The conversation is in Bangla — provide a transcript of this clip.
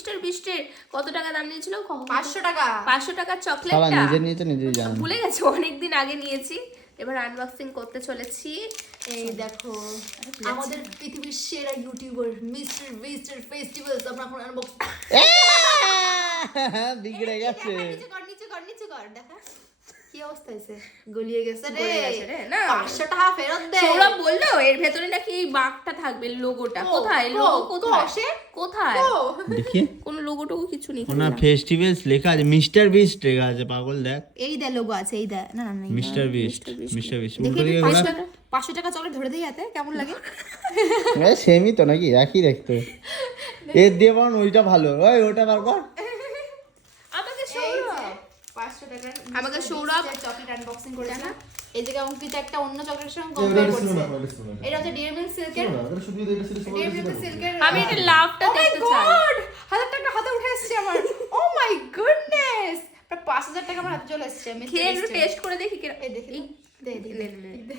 মিস্টার বিস্টের কত টাকা দাম নিয়েছিল? 500 টাকা। 500 টাকার শালা চকলেটটা নিজে নিয়েছে নিজেই জানে। ভুলে গেছে, অনেকদিন আগে নিয়েছি। এবার আনবক্সিং করতে চলেছি। এই দেখো আমাদের পৃথিবীর সেরা ইউটিউবার মিস্টার বিস্টের ফেস্টিভ্যালস আমরা এখন আনবক্স। বিগড়ে গেছে। নিচে কর দেখা কি অবস্থা হয়েছে, গলিয়ে গেছে রে। গলে গেছে রে, না 500 টাকা ফেরত দে। সৌরভ বললো এর ভেতরে নাকি এই বাঘটা থাকবে, লোগোটা কোথায়? লোগো কোথায়? কোথায়? দেখি কোন লোগোটুকু কিছু নেই। ওনা ফেস্টিভ্যালস লেখা আছে, মিস্টার বিস্ট লেখা আছে, পাগল দেখ। এই দে লোগো আছে, এই দে। না মিস্টার বিস্ট উল্টো দেখি দিকে ঘোরা। 500 টাকা চকলেট ধরে দেই হাতে, কেমন লাগে? সেমই তো নাকি, একই দেখতে। এর দিয়ে বরং ওইটা ভালো। ওই ওটা বার কর। আমাকে সৌরভ 500 টাকার আমাকে সৌরভ চকলেট আনবক্সিং করেছে না। এই জায়গায় অঙ্কিত একটা অন্য চকলেটের সঙ্গে কম্পেয়ার করছে। এটা হচ্ছে ডিয়ার মিল্ক সিল্কের। ডিয়ার মিল্ক সিল্কের। আমি এটা লাভটা দেখতে চাই। 1000 টাকা হাতে উঠে এসেছে আমার। ও মাই গুডনেস, প্রায় 5000 টাকা আমার হাতে চলে এসেছে। খেয়ে একটু টেস্ট করে দেখি কি। এই দেখি, দে নে।